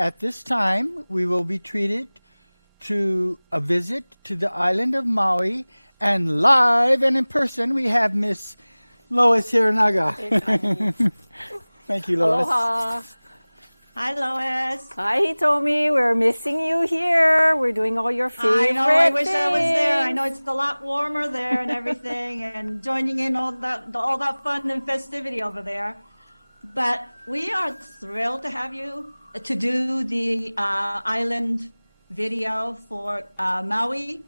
at this time, we will be treated to a visit to the island of Maui, and live and in person, we have Miss Lois Hiranaga. Thank you, Lois. Aloha. Hi, Lois. Hi, Hitomi. We're missing you here. We're doing all your favorite I know. I wish things. I was there. I know it's a lot warmer there and everything, and joining in all that fun and festivity over there. But we are thrilled to have you to do the island video for Maui,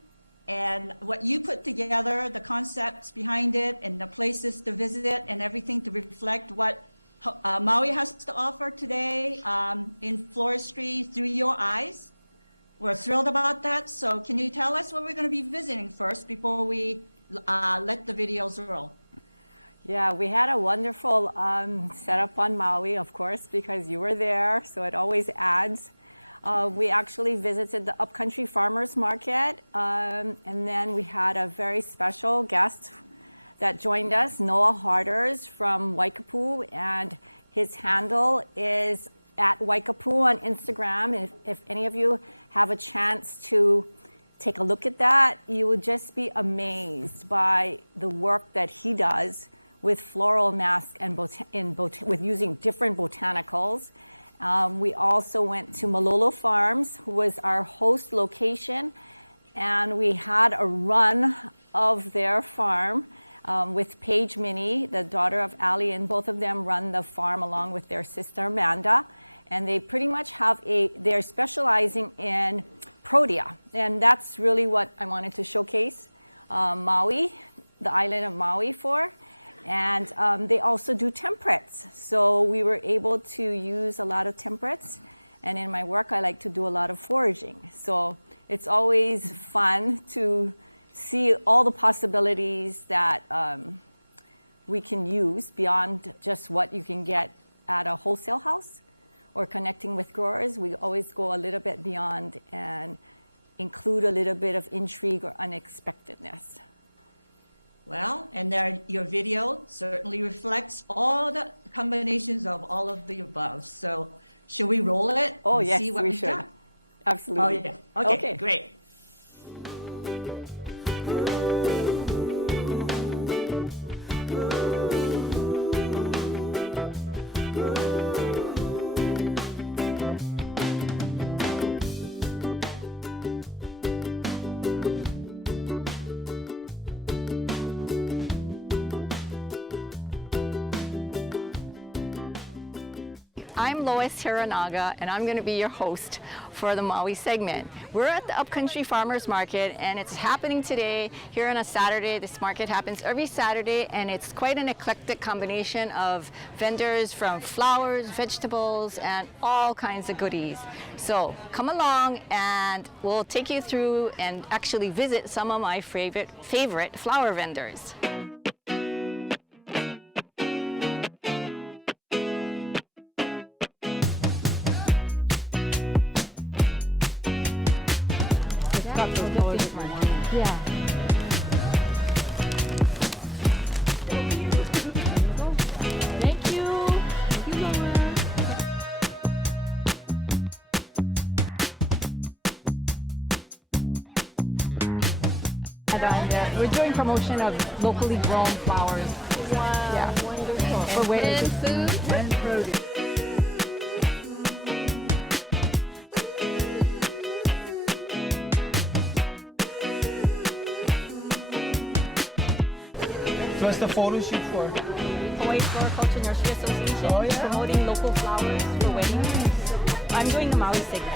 and what you put together, the concepts behind it, and the places to visit, and everything to reflect what Maui has to offer today in floristry through your eyes. We're thrilled about that. So can you tell us what we're going to be visiting first before we let the videos roll? Yeah, we had a wonderful setup on Maui, of course, because you were there, so it always adds. We actually visited the Upcountry Farmers Market, and then we had a very special guest that joined us, Noah Harders from Waikapu, and his handle is at Waikapu on Instagram. If any of you have a chance to take a look at that, you would just be amazed by the work that he does with floral masks and with using different botanicals. We also went to Malolo Farms, who was our host location, and we had a run of their farm with Paige Minnie, the daughter of Ali, and both of them run the farm along with their sister Amanda. And they pretty much have they're specializing in protea. And that's really what I wanted to showcase Maui, the island of Maui for. And they also do temperates. So we were able to use a lot of temperates. And in my work, I like to do a lot of foraging. So it's always fun to see all the possibilities that we can use beyond just what you can get at a wholesale house or connecting with growers. We always go a little bit beyond and include a little bit of intrigue or unexpectedness. Well, and there, your video certainly reflects all the combinations of all of the above. So should we roll it? Oh, and yes, see what we we've should. got? Absolutely. Oh, yeah. Okay, great. I'm Lois Hiranaga, and I'm going to be your host for the Maui segment. We're at the Upcountry Farmers Market, and it's happening today here on a Saturday. This market happens every Saturday, and it's quite an eclectic combination of vendors from flowers, vegetables, and all kinds of goodies. So come along, and we'll take you through and actually visit some of my favorite flower vendors. Yeah. Thank you. Thank you, Lois. And we're doing promotion of locally grown flowers. Wow, Yeah. wonderful. For weddings. And food? And produce. So what's the photo shoot for? Hawaii Floriculture Nursery Association, Oh, yeah. promoting local flowers for weddings. I'm doing the Maui segment.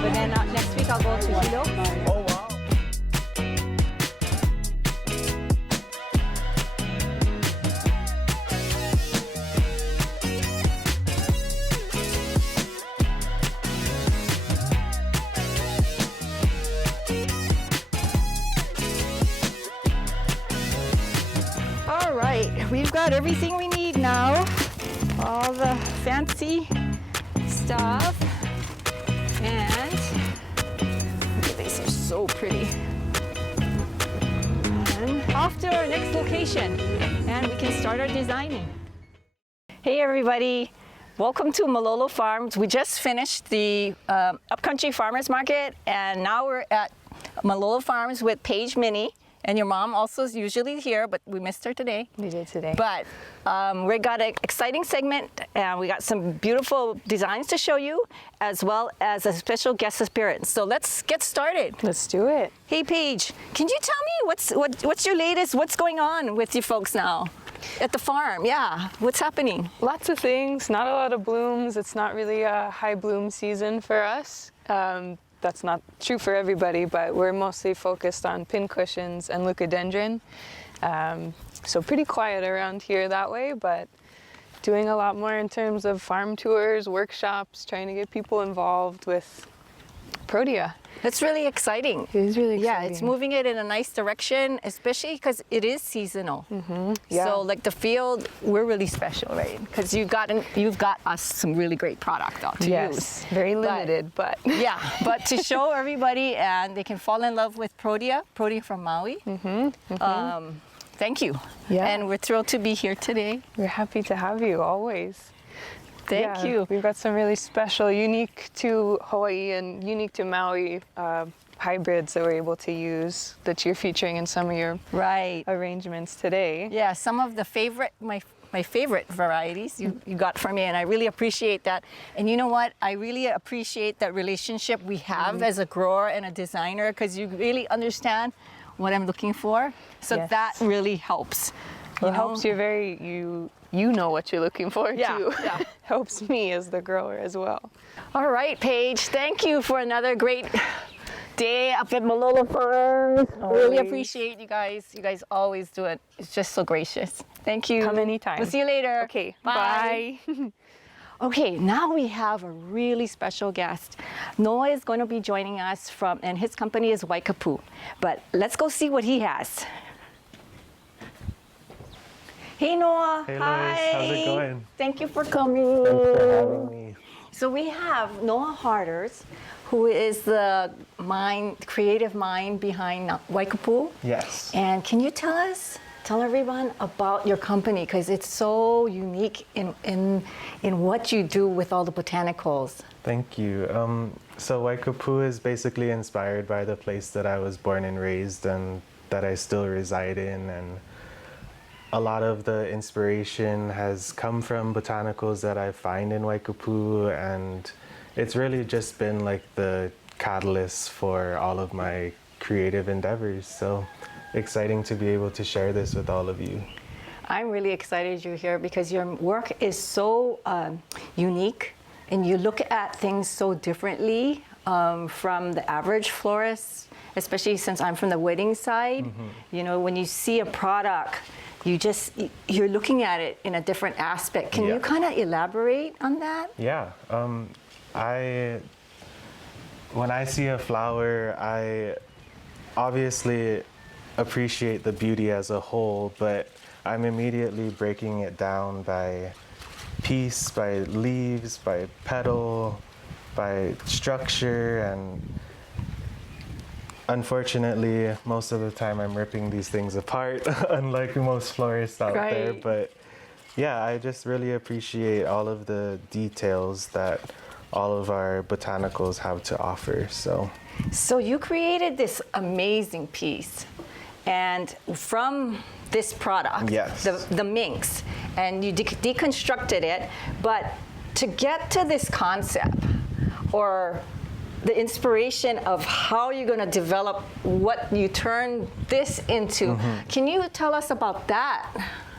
But then next week I'll go to Hilo. Oh, wow. All right, we've got everything we need now. All the fancy stuff. And look at these, they're so pretty. And off to our next location, and we can start our designing. Hey everybody, Welcome to Malolo Farms. We just finished the Upcountry Farmers Market, and now we're at Malolo Farms with Paige Minnie. And your mom also is usually here, but we missed her today. We did today. But we got an exciting segment, and we got some beautiful designs to show you, as well as a special guest appearance. So let's get started. Let's do it. Hey, Paige, can you tell me what's your latest? What's going on with you folks now at the farm? Yeah, what's happening? Lots of things, not a lot of blooms. It's not really a high bloom season for us. That's not true for everybody, but we're mostly focused on pincushions and leucadendron. So pretty quiet around here that way, but doing a lot more in terms of farm tours, workshops, trying to get people involved with Protea. That's really exciting. It is really exciting. Yeah, it's moving it in a nice direction, especially because it is seasonal. Yeah. So like the field, we're really special, right? Because you've got us some really great product out to use. Yes, very limited, but Yeah, but to show everybody, and they can fall in love with Protea from Maui. Thank you. Yeah. And we're thrilled to be here today. we're happy to have you always. Thank Yeah, you. We've got some really special, unique to Hawaii and unique to Maui hybrids that we're able to use that you're featuring in some of your Right. arrangements today. Yeah, some of the my favorite varieties you got for me, and I really appreciate that. And you know what? I really appreciate that relationship we have as a grower and a designer, because you really understand what I'm looking for. So Yes. that really helps. Well, it know? helps you you know what you're looking for Yeah, too. yeah. Helps me as the grower as well. All right, Paige, thank you for another great day up at Malolo Farms. Really Always. appreciate you guys. You guys always do it. It's just so gracious. Thank you. Come anytime. We'll see you later. Okay, bye. Okay, now we have a really special guest. Noah is going to be joining us and his company is Waikapu. But let's go see what he has. Hey, Noah. Hey, Lois. Hi. How's it going? Thank you for coming. Thanks for having me. So we have Noah Harders, who is the creative mind behind Waikapu. Yes. And can you tell everyone about your company, because it's so unique in what you do with all the botanicals. Thank you. So Waikapu is basically inspired by the place that I was born and raised and that I still reside in. And a lot of the inspiration has come from botanicals that I find in Waikapu, and it's really just been like the catalyst for all of my creative endeavors. So exciting to be able to share this with all of you. I'm really excited you're here because your work is so unique, and you look at things so differently from the average florist, especially since I'm from the wedding side. You know, when you see a product, you're looking at it in a different aspect. Can you Yeah. kind of elaborate on that? Yeah. When I see a flower, I obviously appreciate the beauty as a whole, but I'm immediately breaking it down by piece, by leaves, by petal, by structure, and unfortunately, most of the time I'm ripping these things apart, unlike most florists out there. Right. But yeah, I just really appreciate all of the details that all of our botanicals have to offer. So you created this amazing piece, and from this product, Yes. the minks, and you deconstructed it, but to get to this concept, or the inspiration of how you're going to develop what you turn this into, can you tell us about that?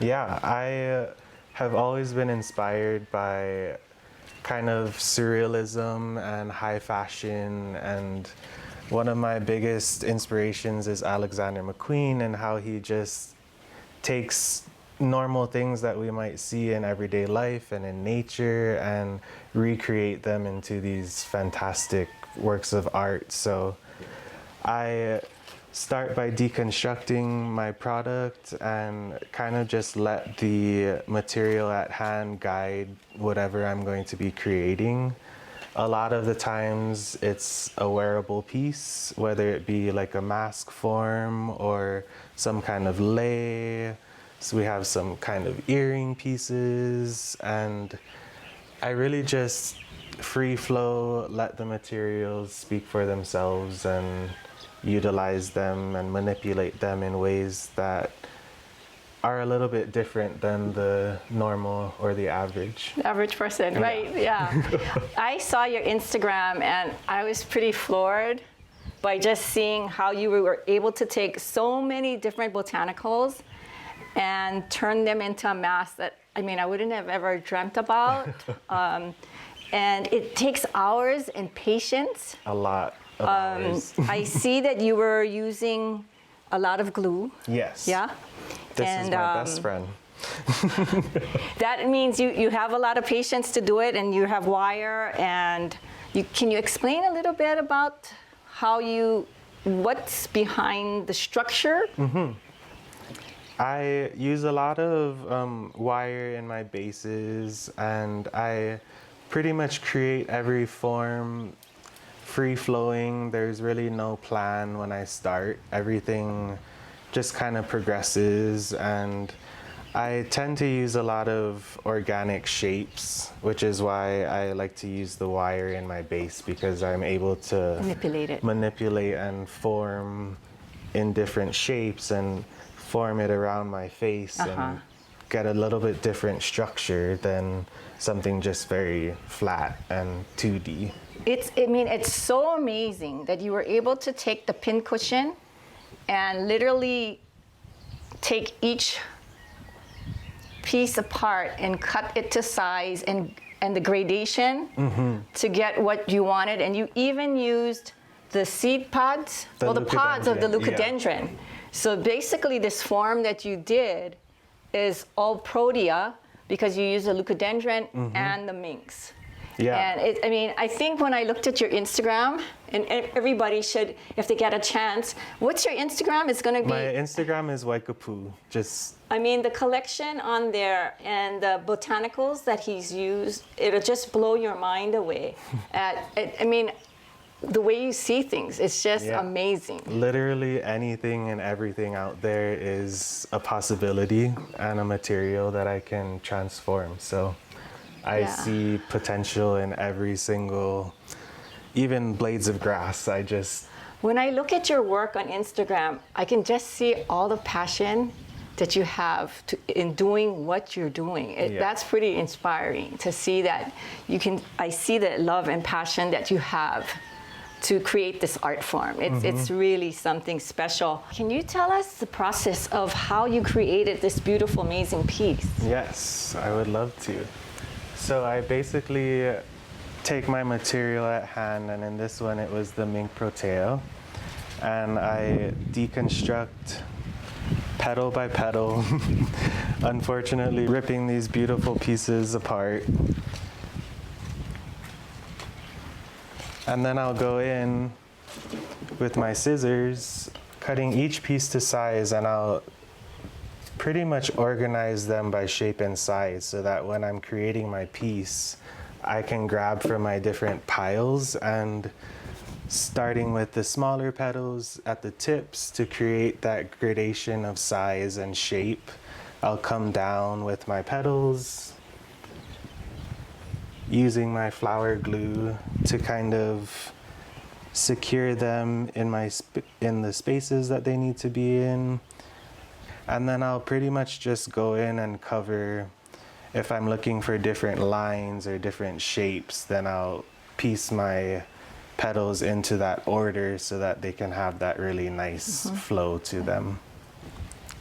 Yeah, I have always been inspired by kind of surrealism and high fashion, and one of my biggest inspirations is Alexander McQueen and how he just takes normal things that we might see in everyday life and in nature and recreate them into these fantastic works of art. So I start by deconstructing my product and kind of just let the material at hand guide whatever I'm going to be creating. A lot of the times it's a wearable piece, whether it be like a mask form or some kind of lei. So we have some kind of earring pieces, and I really just free flow, let the materials speak for themselves and utilize them and manipulate them in ways that are a little bit different than the normal or the average. The average person, right? Yeah. I saw your Instagram and I was pretty floored by just seeing how you were able to take so many different botanicals and turn them into a mask that, I mean, I wouldn't have ever dreamt about. And it takes hours and patience. A lot of hours. I see that you were using a lot of glue. Yes. Yeah? This is my best friend. That means you have a lot of patience to do it, and you have wire. And can you explain a little bit about what's behind the structure? Mm-hmm. I use a lot of wire in my bases, and I pretty much create every form free-flowing. There's really no plan when I start. Everything just kind of progresses, and I tend to use a lot of organic shapes, which is why I like to use the wire in my base, because I'm able to manipulate and form in different shapes and form it around my face and get a little bit different structure than something just very flat and 2D. It's so amazing that you were able to take the pincushion and literally take each piece apart and cut it to size and the gradation to get what you wanted. And you even used the seed pods, the pods of the leucadendron. Yeah. So basically this form that you did is all protea because you use the leucadendron and the minks. Yeah. And I think when I looked at your Instagram, and everybody should, if they get a chance, what's your Instagram? It's going to be... My Instagram is Waikapu. The collection on there and the botanicals that he's used, it'll just blow your mind away. The way you see things, it's just amazing. Literally anything and everything out there is a possibility and a material that I can transform. So I see potential in every single, even blades of grass. When I look at your work on Instagram, I can just see all the passion that you have in doing what you're doing. That's pretty inspiring to see that I see the love and passion that you have to create this art form. It's really something special. Can you tell us the process of how you created this beautiful, amazing piece? Yes, I would love to. So I basically take my material at hand, and in this one it was the mink protea, and I deconstruct petal by petal, unfortunately ripping these beautiful pieces apart. And then I'll go in with my scissors, cutting each piece to size, and I'll pretty much organize them by shape and size so that when I'm creating my piece, I can grab from my different piles, and starting with the smaller petals at the tips to create that gradation of size and shape, I'll come down with my petals, using my flower glue to kind of secure them in the spaces that they need to be in. And then I'll pretty much just go in and cover, if I'm looking for different lines or different shapes, then I'll piece my petals into that order so that they can have that really nice flow to them.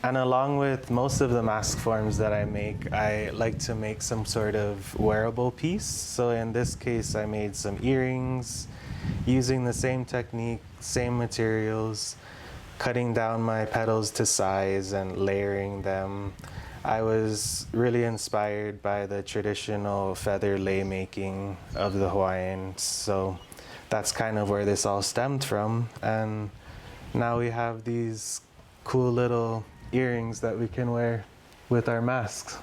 And along with most of the mask forms that I make, I like to make some sort of wearable piece. So in this case, I made some earrings using the same technique, same materials, cutting down my petals to size and layering them. I was really inspired by the traditional feather lei making of the Hawaiians. So that's kind of where this all stemmed from. And now we have these cool little earrings that we can wear with our masks.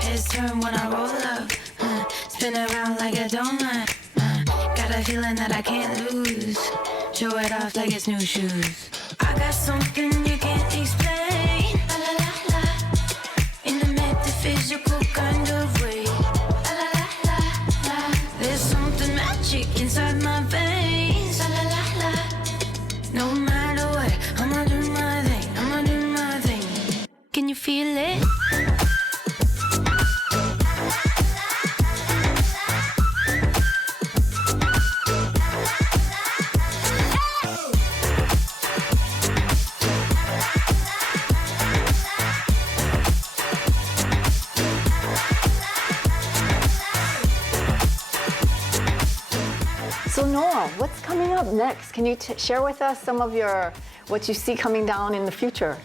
His turn when I roll up, spin around like a donut. Got a feeling that I can't lose. Show it off like it's new shoes. I got something you can't explain. La la la la. In a metaphysical kind of way. La la la la la. There's something magic inside my veins. La la la la. No matter what, I'ma do my thing. I'ma do my thing. Can you feel it? So Noah, what's coming up next? Can you share with us some of what you see coming down in the future?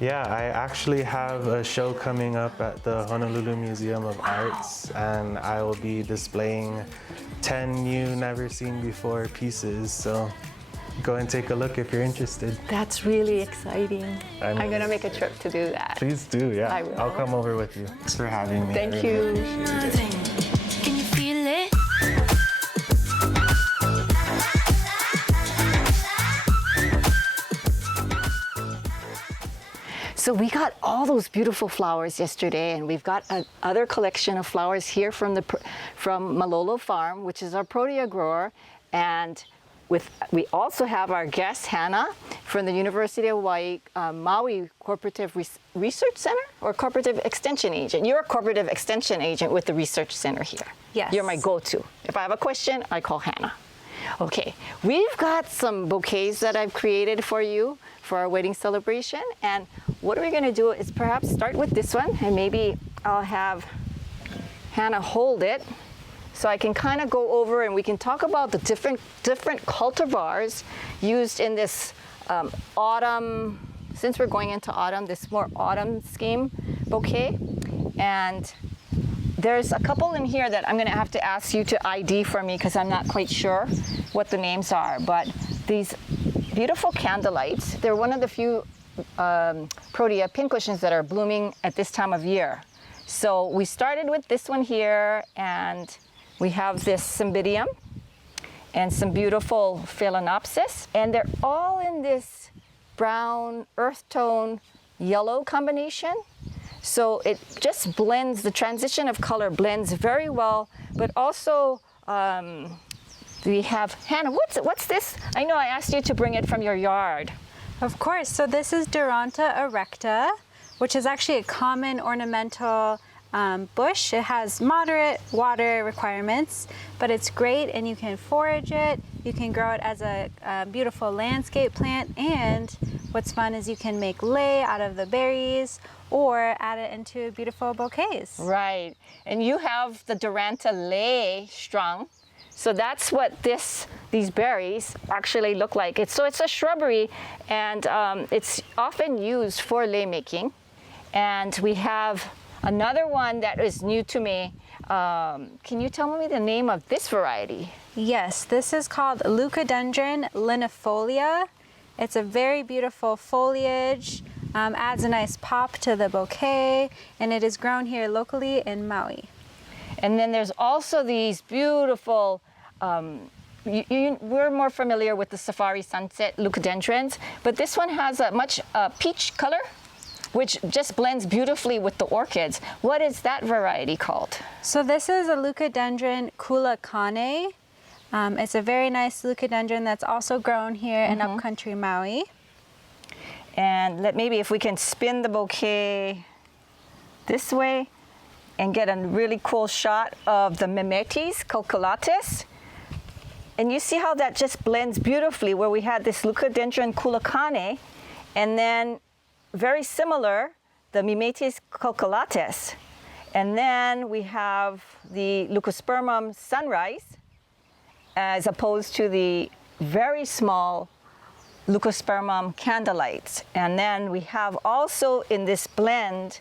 Yeah, I actually have a show coming up at the Honolulu Museum of Arts, and I will be displaying 10 new, never seen before pieces. So go and take a look if you're interested. That's really exciting. I'm I'm gonna make a trip to do that. Please do, yeah. I will. I'll come over with you. Thanks for having me. Thank I really you. appreciate it. Thing. Can you feel it? So we got all those beautiful flowers yesterday, and we've got another collection of flowers here from Malolo Farm, which is our protea grower, and we also have our guest Hannah from the University of Hawaii Maui Cooperative Research Center or Cooperative Extension Agent. You're a Cooperative Extension Agent with the Research Center here. Yes. You're my go-to. If I have a question, I call Hannah. Okay, we've got some bouquets that I've created for you for our wedding celebration, and what we're going to do is perhaps start with this one, and maybe I'll have Hannah hold it so I can kind of go over and we can talk about the different cultivars used in this autumn, since we're going into autumn, this more autumn scheme bouquet. And there's a couple in here that I'm going to have to ask you to ID for me because I'm not quite sure what the names are. But these beautiful candlelights, they're one of the few protea pincushions that are blooming at this time of year. So we started with this one here, and we have this cymbidium and some beautiful phalaenopsis, and they're all in this brown earth tone yellow combination. So it just blends, the transition of color blends very well, but also we have, Hannah, what's this? I know I asked you to bring it from your yard. Of course. So this is Duranta erecta, which is actually a common ornamental bush. It has moderate water requirements, but it's great, and you can forage it. You can grow it as a beautiful landscape plant, and what's fun is you can make lei out of the berries or add it into beautiful bouquets. Right, and you have the Duranta lei strung. So that's what these berries actually look like. It's a shrubbery, and it's often used for lei making. And we have another one that is new to me. Can you tell me the name of this variety? Yes, this is called Leucodendron linifolia. It's a very beautiful foliage, adds a nice pop to the bouquet, and it is grown here locally in Maui. And then there's also these beautiful, we're more familiar with the Safari Sunset leucodendrons, but this one has a much peach color, which just blends beautifully with the orchids. What is that variety called? So this is a Leucodendron kulakane. It's a very nice leucodendron that's also grown here in upcountry Maui. And maybe if we can spin the bouquet this way and get a really cool shot of the mimetis cucullatus. And you see how that just blends beautifully, where we had this Leucodendron kulakane, and then very similar, the mimetis cucullatus. And then we have the Leucospermum sunrise, as opposed to the very small Leucospermum candlelights. And then we have also in this blend,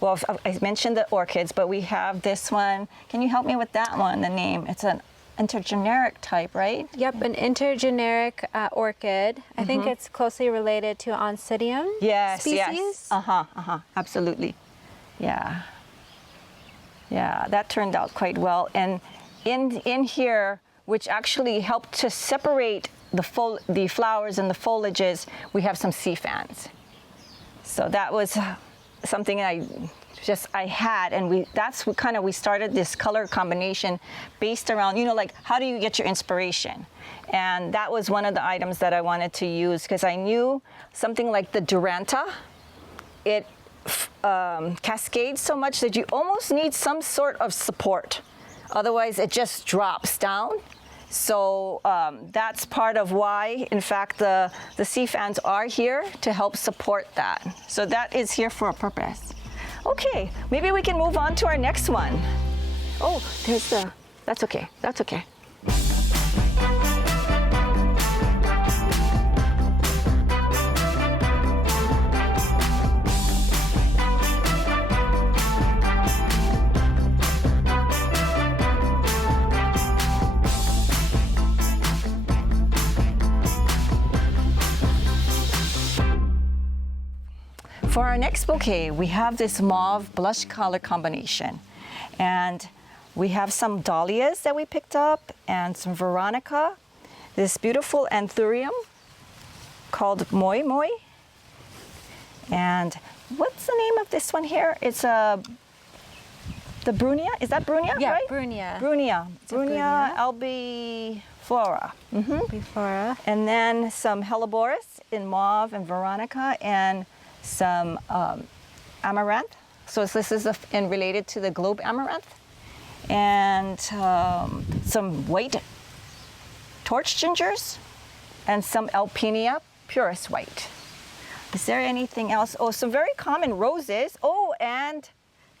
well, I mentioned the orchids, but we have this one. Can you help me with that one, the name? It's an intergeneric type, right? Yep, an intergeneric orchid. I think it's closely related to Oncidium species. Yes. Absolutely. Yeah. Yeah, that turned out quite well. And in here, which actually help to separate the flowers and the foliages, we have some sea fans. So that was something I had, and we started this color combination based around, like, how do you get your inspiration? And that was one of the items that I wanted to use, because I knew something like the Duranta, it cascades so much that you almost need some sort of support. Otherwise, it just drops down. So that's part of why, in fact, the sea fans are here to help support that. So that is here for a purpose. Okay, maybe we can move on to our next one. Oh, that's okay, that's okay. For our next bouquet, we have this mauve blush color combination. And we have some dahlias that we picked up and some veronica, this beautiful anthurium called Moi Moi. And what's the name of this one here? It's the Brunia. Is that Brunia, Yeah, right? Brunia. Brunia. Brunia. albiflora. Before. And then some helleborus in mauve and veronica, and some amaranth. So this is related to the globe amaranth. And some white torch gingers, and some alpinia purus white. Is there anything else? Oh, some very common roses. Oh, and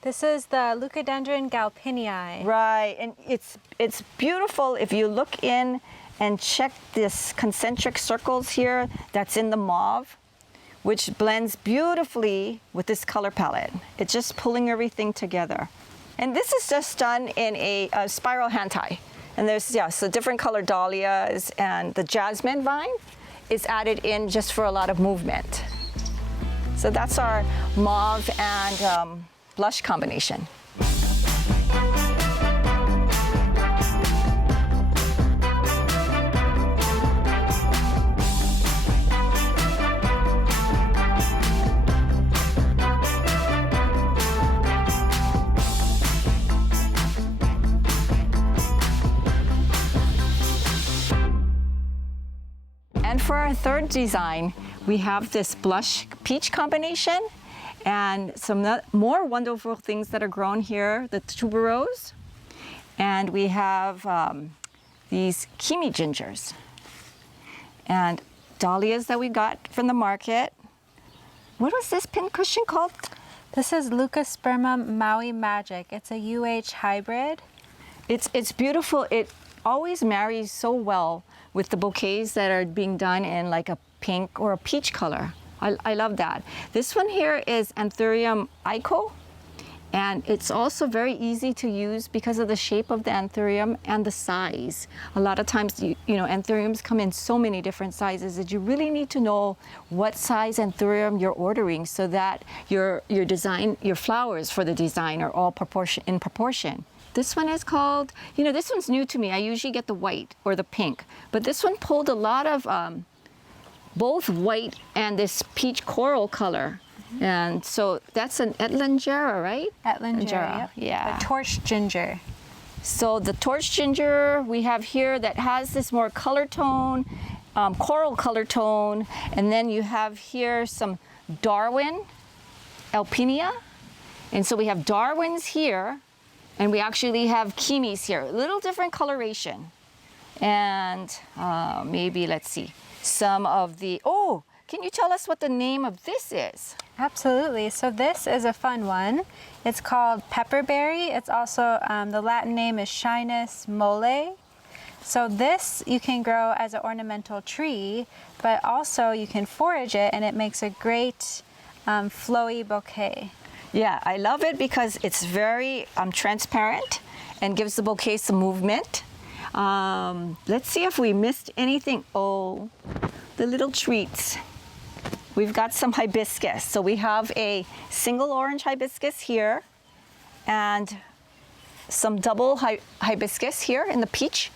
This is the Leucadendron galpinii. right, and it's beautiful if you look in and check this concentric circles here that's in the mauve, which blends beautifully with this color palette. It's just pulling everything together. And this is just done in a spiral hand tie. And there's, so different color dahlias, and the jasmine vine is added in just for a lot of movement. So that's our mauve and blush combination. And for our third design, we have this blush peach combination and some more wonderful things that are grown here, the tuberose. And we have these kimi gingers and dahlias that we got from the market. What was this pincushion called? This is Leucospermum Maui Magic. It's a UH hybrid. It's beautiful. It always marries so well with the bouquets that are being done in like a pink or a peach color. I love that. This one here is Anthurium Ico, and it's also very easy to use because of the shape of the anthurium and the size. A lot of times, you know, anthuriums come in so many different sizes that you really need to know what size anthurium you're ordering so that your design, your flowers for the design are all in proportion. This one is called, you know, this one's new to me. I usually get the white or the pink, but this one pulled a lot of both white and this peach coral color. And so that's an Etlingera, right? Etlingera, yep. Yeah. The torch ginger. So the torch ginger we have here that has this more color tone, coral color tone. And then you have here some Darwin Alpinia. And so we have Darwins here, and we actually have Kimis here. A little different coloration. And maybe, let's see, some of the, oh, can you tell us what the name of this is? Absolutely. So this is a fun one. It's called pepperberry. It's also, the Latin name is Shinus mole. So this you can grow as an ornamental tree, but also you can forage it, and it makes a great flowy bouquet. Yeah, I love it because it's very transparent and gives the bouquet some movement. Let's see if we missed anything. Oh, the little treats. We've got some hibiscus. So we have a single orange hibiscus here and some double hibiscus here in the peach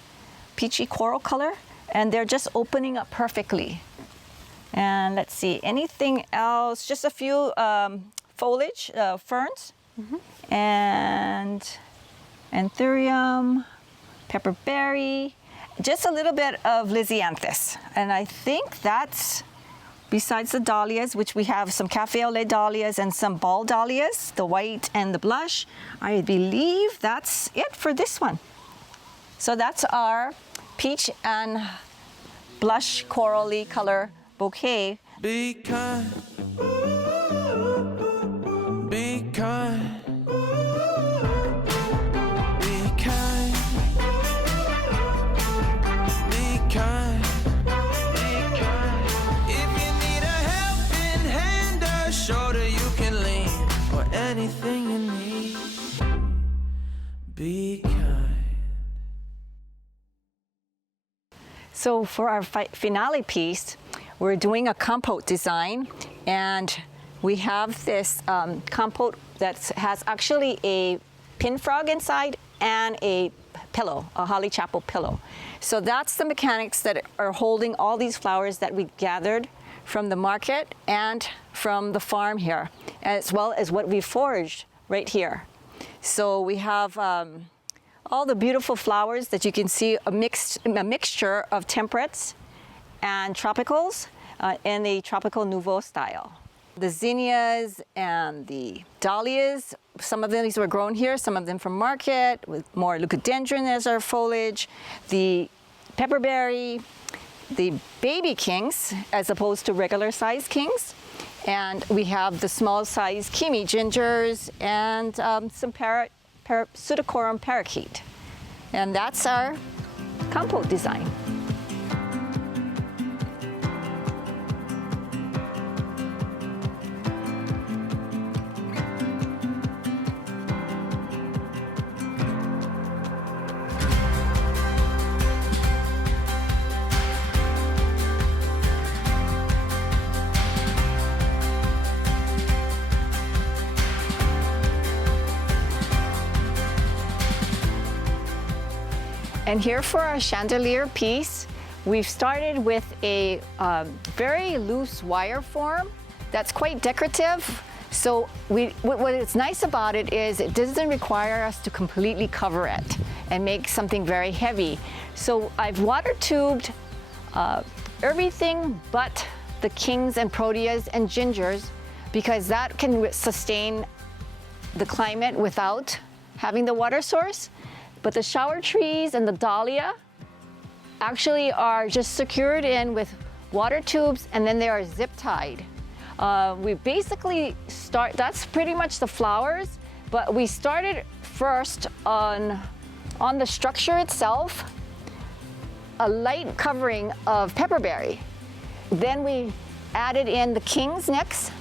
peachy coral color, and they're just opening up perfectly. And let's see, anything else? Just a few foliage, ferns, and anthurium, pepperberry, just a little bit of lisianthus. And I think that's, besides the dahlias, which we have some cafe au lait dahlias and some ball dahlias, the white and the blush, I believe that's it for this one. So that's our peach and blush corally color bouquet. Be kind. Be kind. Be kind. Be kind. Be kind. If you need a helping hand or shoulder you can lean, or anything you need, be kind. So for our finale piece, we're doing a compote design, and we have this compote that has actually a pin frog inside and a pillow, a holly chapel pillow. So that's the mechanics that are holding all these flowers that we gathered from the market and from the farm here, as well as what we foraged right here. So we have all the beautiful flowers that you can see, a mixture of temperates and tropicals in the tropical nouveau style. The zinnias and the dahlias, some of these were grown here, some of them from market, with more leucodendron as our foliage, the pepperberry, the baby kings as opposed to regular size kings, and we have the small size kimi gingers and some pseudocorum parakeet. And that's our compote design. And here for our chandelier piece, we've started with a very loose wire form that's quite decorative. So what is nice about it is it doesn't require us to completely cover it and make something very heavy. So I've water tubed everything but the kings and proteas and gingers, because that can sustain the climate without having the water source. But the shower trees and the dahlia actually are just secured in with water tubes, and then they are zip tied. We basically that's pretty much the flowers, but we started first on the structure itself, a light covering of pepperberry. Then we added in the kings next.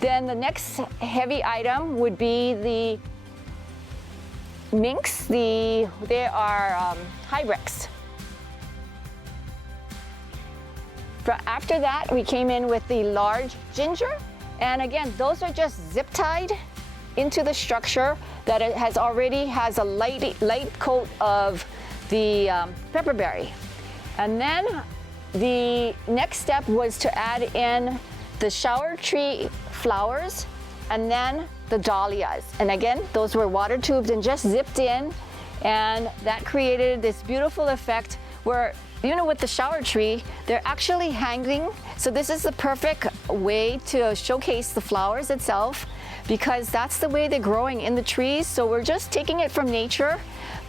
Then the next heavy item would be the minks. They are hybrics. After that, we came in with the large ginger, and again, those are just zip tied into the structure that it has a light coat of the pepperberry. And then the next step was to add in the shower tree flowers, and then the dahlias. And again, those were water tubed and just zipped in, and that created this beautiful effect where, you know, with the shower tree, they're actually hanging. So this is the perfect way to showcase the flowers itself, because that's the way they're growing in the trees. So we're just taking it from nature,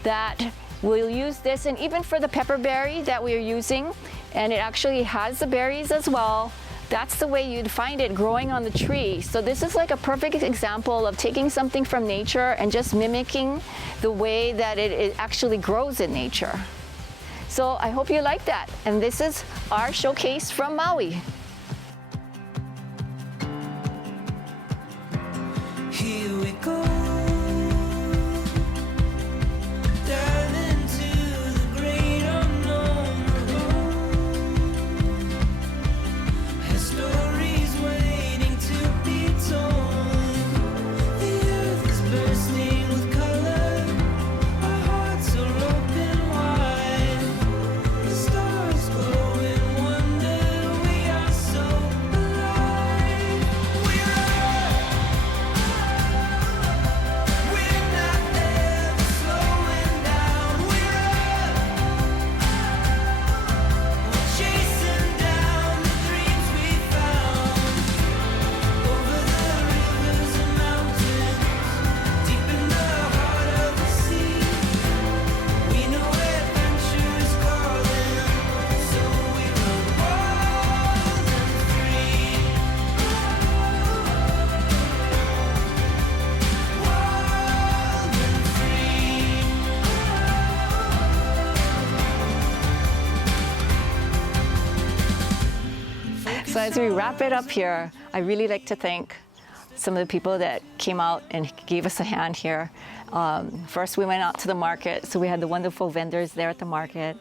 that we'll use this, and even for the pepperberry that we're using, and it actually has the berries as well. That's the way you'd find it growing on the tree. So this is like a perfect example of taking something from nature and just mimicking the way that it actually grows in nature. So I hope you like that. And this is our showcase from Maui. Here we go. Down into the great unknown road. There's stories waiting to be told. The earth is bursting with color. Our hearts are open wide. So as we wrap it up here, I really like to thank some of the people that came out and gave us a hand here. First, we went out to the market, so we had the wonderful vendors there at the market.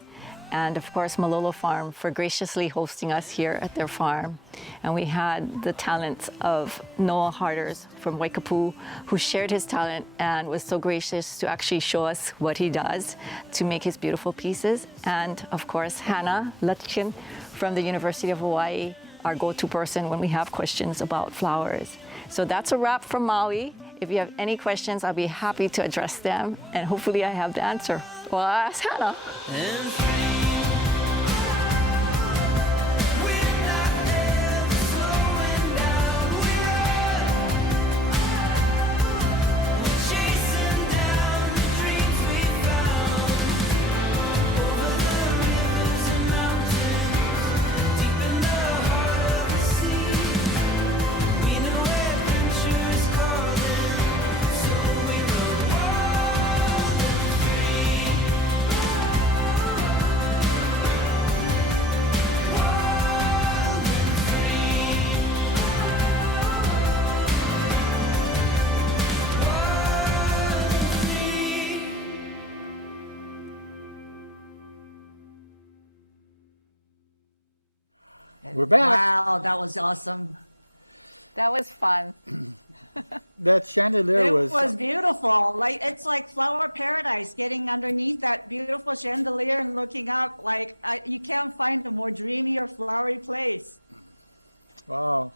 And of course, Malolo Farm for graciously hosting us here at their farm. And we had the talents of Noah Harders from Waikapu, who shared his talent and was so gracious to actually show us what he does to make his beautiful pieces. And of course, Hannah Lutkin from the University of Hawaii, our go-to person when we have questions about flowers. So that's a wrap from Maui. If you have any questions, I'll be happy to address them, and hopefully I have the answer. Well, I'll ask Hannah. We're back. Wow, that was awesome. That was fun. That chandelier It was, was beautiful. Like it's like flower paradise. Getting underneath that beautiful chandelier and looking up, like you can't find a more dreamy or flowery place. wow.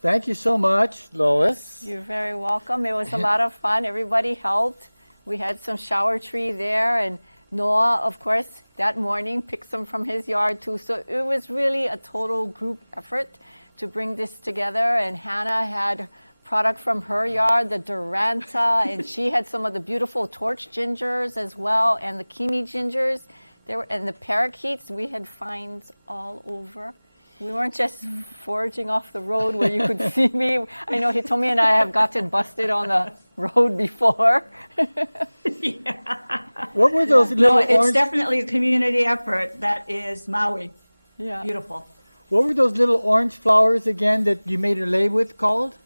Thank you so much, Lois. You're very welcome. It was a lot of fun. Everybody helped. We had some shower tree there, and Noah, of course, that morning picked some from his yard too. So it was really a total group effort to bring this together. And Hannah had product from her yard, the Duranta, and she had some of the beautiful torch gingers as well, and the Kimi gingers. And the parakeets. We had finds all over. We weren't just foraging off the road where you could see me. I know Hitomi and I have gotten busted on the road before. What were those No, little it's orange? definitely a community effort. That is Maui. Yeah. Beautiful. What were those little orange flowers again that you made a lei with called?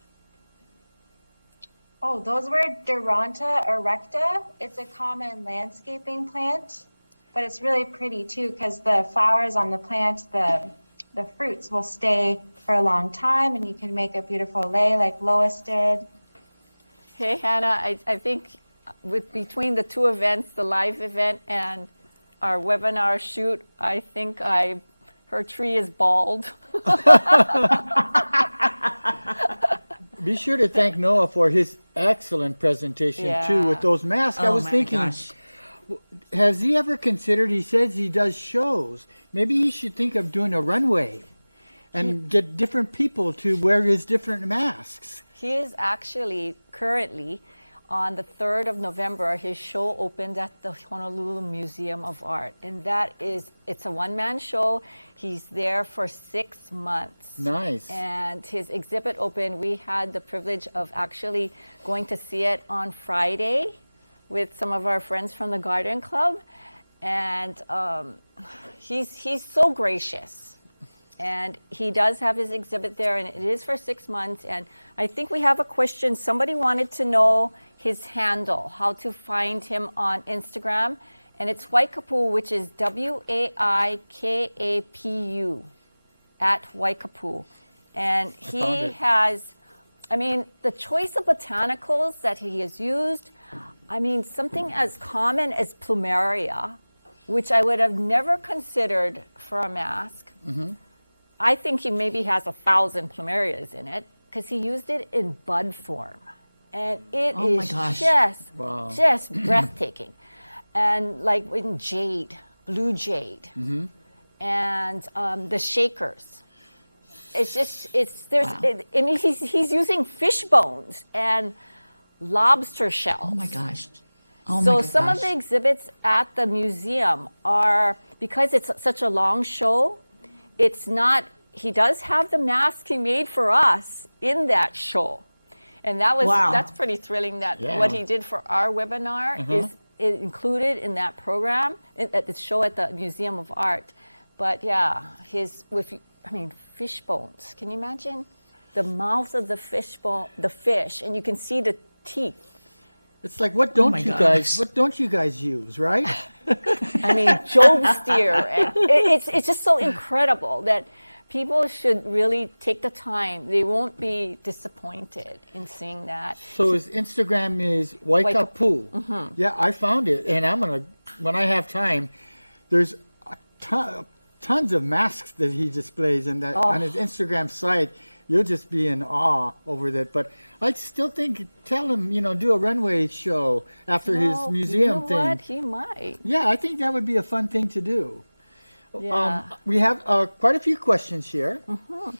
Oh, those were Duranta erecta. It's a common landscaping plant, but it's really pretty too because the flowers on the plant, the fruits will stay for a long time, and you can make a beautiful lei like Lois did. Hey, Hannah, I think between the two events, the live event and our webinar shoot, I think her tree is bald. Be sure to thank Noah for his excellent presentation too Yeah. with those masks. I Oh was my thinking, gosh. has he ever considered, he says he does shows, maybe he should think of doing a runway and get different people to wear his different masks. He is actually currently on the 3rd of November, his show opened at the Honolulu Museum of Art. And it's a one-man show. He's there for 6 months. Nice. And his exhibit opened. We had the privilege of actually going to see it on Friday with some of our friends from the Garden Club. And he's so gracious. And he does have his exhibit there, and it is for 6 months. And I think we have a question. Somebody wanted to know his handle, how to find him on Instagram. And it's Waikapu, which is WAIKAPU, at Waikapu. And found he it. has, the choice of botanicals that he has used, something as common as plumeria, which I would have never considered for a mask. I think he maybe has 1,000 plumerias in it because he used it in bud form. And it Oh my is gosh. just breathtaking. And like in jade, blue jade, and the shakers. He's using fish bones and lobster shells. Oh my gosh. So some of the exhibits at the museum are, because it's such a long show, it's not, he does have the mask he made for us in that show. And that's pretty thrilling that what he did for our webinar is included in that program, at the show at the Museum of Art. But yeah, I mean, fish bones. Can you imagine the mouth of the fish bone, the fish, and you can see the teeth. It's like, what don't you guys use, right? I mean, Job steer. And it's just so incredible that people should really take the time. They won't be disappointed in seeing that. So his Instagram is Waikapu. Mm-hmm. Yeah, I found it, and I'm gonna, when I have time, there's tons of masks that he displays in that on his Instagram site. You'll just be in awe over that. But I still think, tell him, do a runway show after his museum thing. What? He might. Yeah, I think that would be a fun thing to do. Yeah. We have quite a few questions here. Mm-hmm.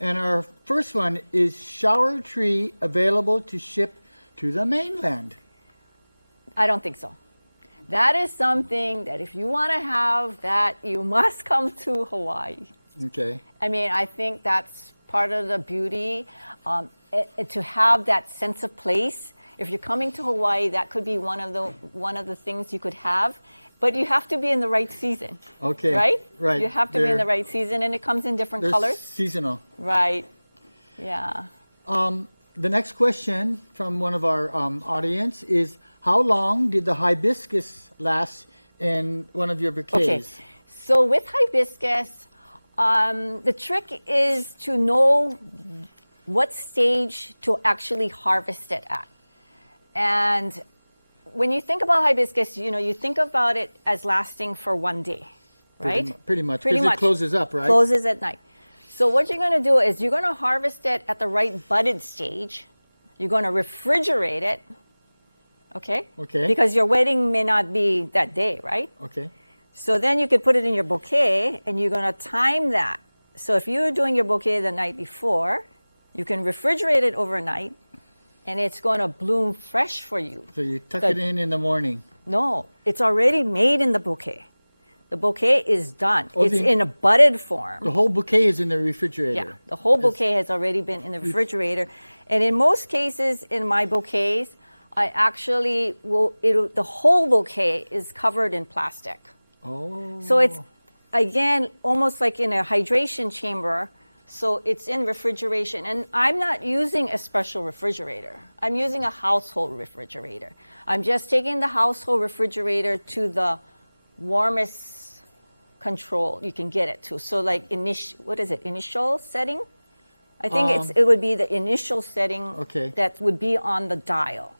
And our first one is, shower tree available to ship to the mainland? I don't think so. That is something that if you want to have that, you must come to Hawaii. Okay. I mean, I think that's part of the beauty, to have that sense of place. If you're coming to Hawaii, that could be one of the things you could have, but you have to be in the right season. Okay. Right. You have to be in the right season, and it comes in different colors. Seasonal. Right. Yeah. The next question from one of our audience is, how long did the hibiscus last in one of your bouquets? Okay. So with hibiscus, the trick is to know what stage to actually harvest it at. And when you think about hibiscus, you think about it as lasting for one day, right? Pretty much. Because it closes up, right? Closes at night. So what you're going to do is you're going to harvest it at the right budded stage. You're going to refrigerate it, okay? Okay. Because your wedding may not be that day, right? Okay. So then you could put it in your bouquet, and you're going to time that. So if you're doing your bouquet the night before, you can refrigerate it overnight, and it's going to bloom fresh for you. So you tuck it in the morning. No, it's already made in the bouquet. The bouquet is done. It's in a budded form. The whole bouquet is in the refrigerator. Yeah, the whole bouquet has already been in the refrigerator. And in most cases, in my bouquets, I actually the whole bouquet is covered in plastic. Oh. So it's, again, almost like in a hydration chamber. So it's in refrigeration. And I'm not using a special refrigerator. I'm using a household refrigerator. I'm just taking the household refrigerator to the warmest control you can get it to. So like initial setting? I think it would be the initial setting that would be on the dial.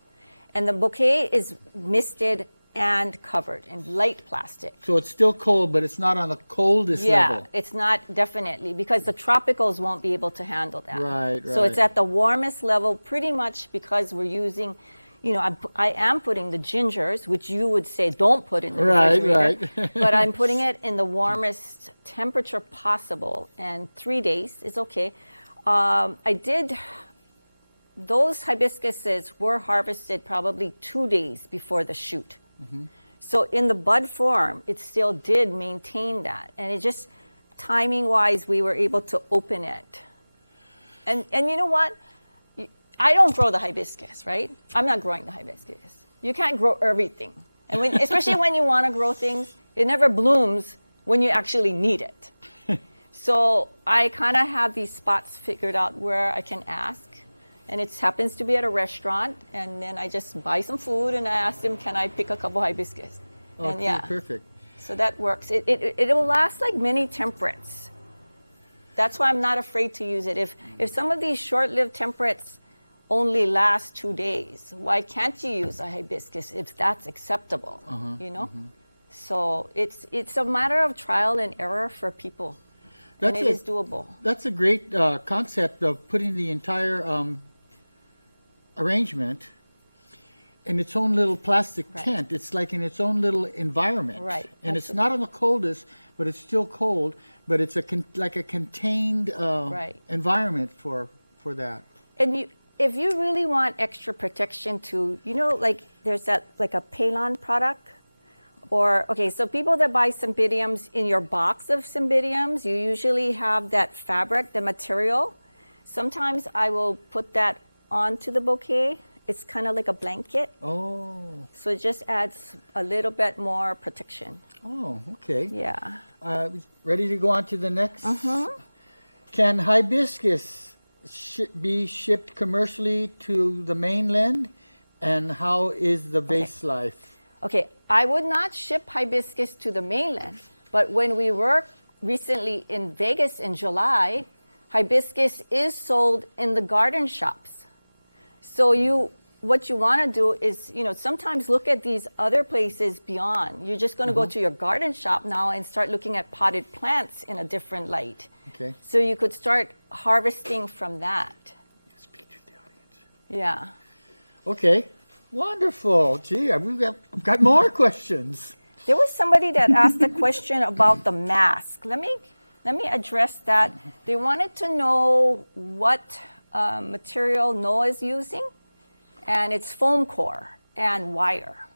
And the bouquet is misted and covered in light plastic. So it's still cold, but it's not on the coldest level. Yeah, it's not, definitely, because the tropicals won't be able to handle that. Right. So it's at the warmest level, pretty much because we're using, I am putting the gingers, which you would say don't put in the refrigerator. Right. But I'm putting it in the warmest temperature possible, and 3 days is okay. Those hibiscuses were harvested probably 2 days before the shoot. Mm-hmm. So in the bud form, it still did maintain that. And it just, timing-wise, we were able to open it. And you know what? I don't grow the hibiscus, right? I'm not growing the hibiscus. You can't grow everything. And especially when you want to grow things, it never blooms when you actually need it. So I kind of have these spots figured out where I can ask. And it happens to be at a restaurant, and then I just buy some food, and I ask them, can I pick a couple hibiscus? Okay, and perfect. So that works. It will last like many temperates. That's why I'm not afraid to use it. If some of these short-lived temperates only last 2 days, why can't you use a hibiscus if that's acceptable? So it's a matter of trial and error for people. And it is doable. That's a great concept of putting the entire arrangement in its own little plastic tent. It's like in its own little environment. Right. And it's not on the coldest, but it's still cold, but it's like a contained environment for that. And if you really want extra protection too, like there's that, like a Palon product. So people that buy cymbidiums, in your box of cymbidiums, you usually have that fabric, the material. Sometimes I will put that onto the bouquet. It's kind of like a blanket. Oh. So it just adds a little bit more protection. Oh, okay. Yeah. Ready to go on to the next? Can hibiscus be shipped commercially to the mainland? And how is the vase life? Okay, I would not ship hibiscus to the mainland, but when we were recently in Vegas in July, hibiscus is sold in the garden shops. So what you want to do is, sometimes look at these other places beyond. You're just going to go to your garden shop now and start looking at potted plants in a different light. Okay. So you could start harvesting from that. Speak to the audience. Yeah. Okay. Wonderful. Gee, we've got more questions. There was somebody that asked a question about the mask. Let me address that. They wanted to know what material Noah is using, and it's foam core and wire.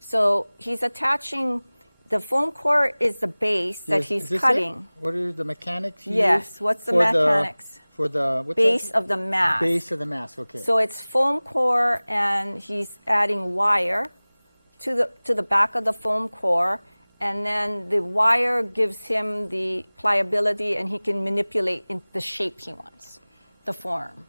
So he's attaching, the foam core is the base that Yes, he's is this cutting. it? What are the mechanics you Yes, use what's the for mechanics? For the what's Base that? of the mask. Base of the mask, okay. So it's foam core, and he's adding wire to the back of the foam core, and then the wire gives him the pliability, and he can manipulate in the shape he wants, the form.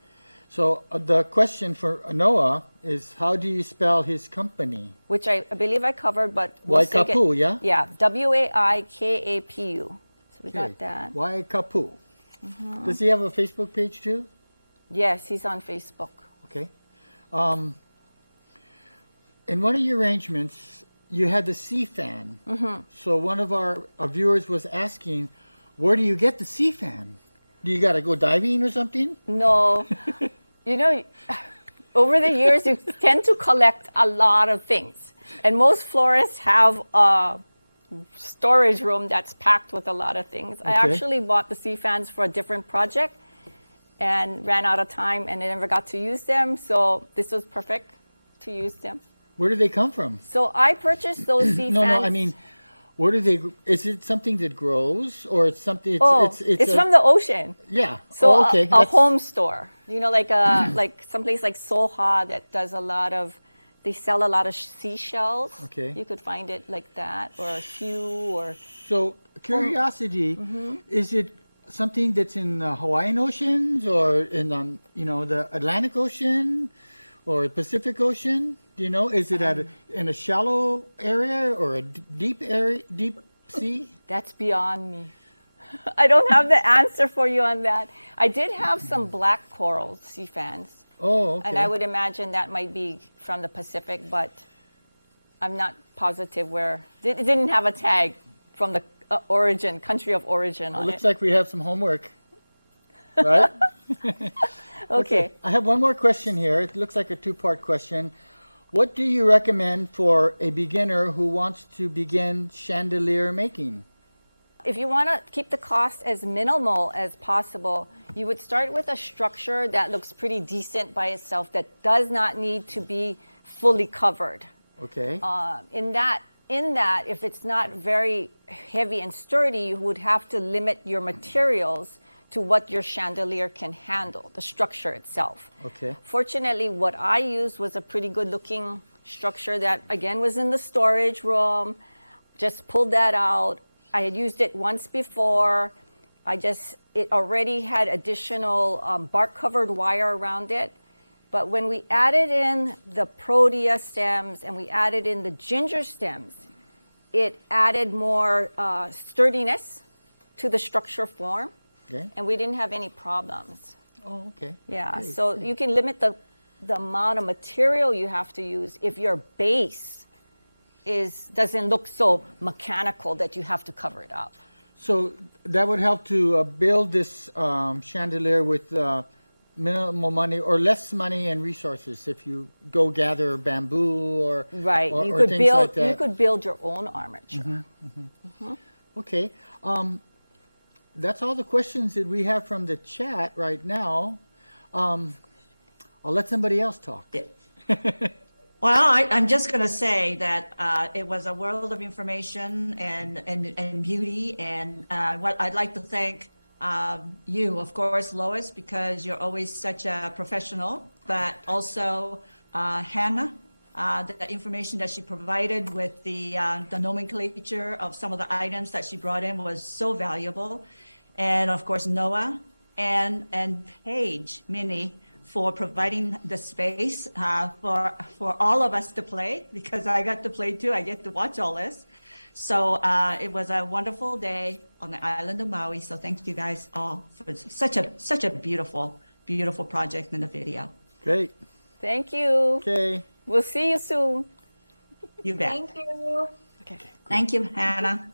So the question for Noah is, how do you spell his company? Which I believe I covered, but we'll say it- Waikapu, yeah? Yeah, Waikapu. So we Okay. got that. Waikapu. Does he have a Facebook page too? Yes, he's on Facebook. Okay. In one of your arrangements, you had the sea fan. So one of our viewers was asking, where do you get the sea fan? Do you got to go diving or something? No, over the years, you tend to collect a lot of things. And most florists have a storage room that's packed with a lot of things. I Okay. actually bought the sea fans for a different project and ran out of time and I never got to use them. So this was perfect to use them. Where do they come from? So I purchased those sea No, fans. no, I mean, where do they, is it something that grows or it's something, it's from the ocean. yeah. So Oh, okay. a That's- home store, like someplace like Soha that does a lot of, they sell a lot of seashells. Okay. You could find it like that, or a hue, or So, curiosity, is it something that's in the Hawaiian Oceans or in the Atlantic Ocean or Pacific Ocean? Do you know? Is it in a shallow area or a deep area, deep sea? that's beyond me. I don't have the answer for you on that. I did have some black coral sea fans, Oh, okay. and I would imagine that might be from the Pacific, but I'm not positive where. It didn't have a tag from the country of origin It on looks it. like we have some homework, right? Okay. I have one more question here. It looks like a two-part question. What do you recommend for a beginner who wants to begin chandelier making? If you want to keep the cost as minimal as possible, you would start with a structure that looks pretty decent by itself, that does not need to be fully covered. Okay. In that, if it's not very heavy and sturdy, you would have to limit your materials to what your chandelier can handle, the structure itself. Okay. Fortunately, what I used was a pretty good looking structure that, again, was in the storage room. Just pulled that out. I had used it once before. It already had additional bark covered wire around it. But when we added in the protea stems and we added in the ginger stems, it added more sturdiness to the structure form. Okay. And we didn't have any problems. Oh, okay. Yeah, Great, so great. you can limit the amount of material you have to use if your base doesn't look so mechanical that you have to cover it up. So that would help to build this chandelier with minimal money or less money and resources if you go gather bamboo or Right, or, you or could things build like that. you could build your own armature. Okay. That's all the questions that we have from the chat right now. I'll let somebody else talk. Well, I'm just going to say that it was a world of information and beauty. And what I'd like to thank you, of course, Lois, because you're always such a professional, but also Hannah, the information that she provided with the nomenclature of some of the items that she brought in was so valuable. And of course, Noah, and Paige, Minnie, for providing the space for all of us to play, because I got to play too. I get to watch all this. So it was a wonderful day on the island of Maui. So thank you guys all for such a beautiful, beautiful project in the video. Great. Thank you. Okay. We'll see you soon. You bet. Thank you. Okay. Thank you, Hannah.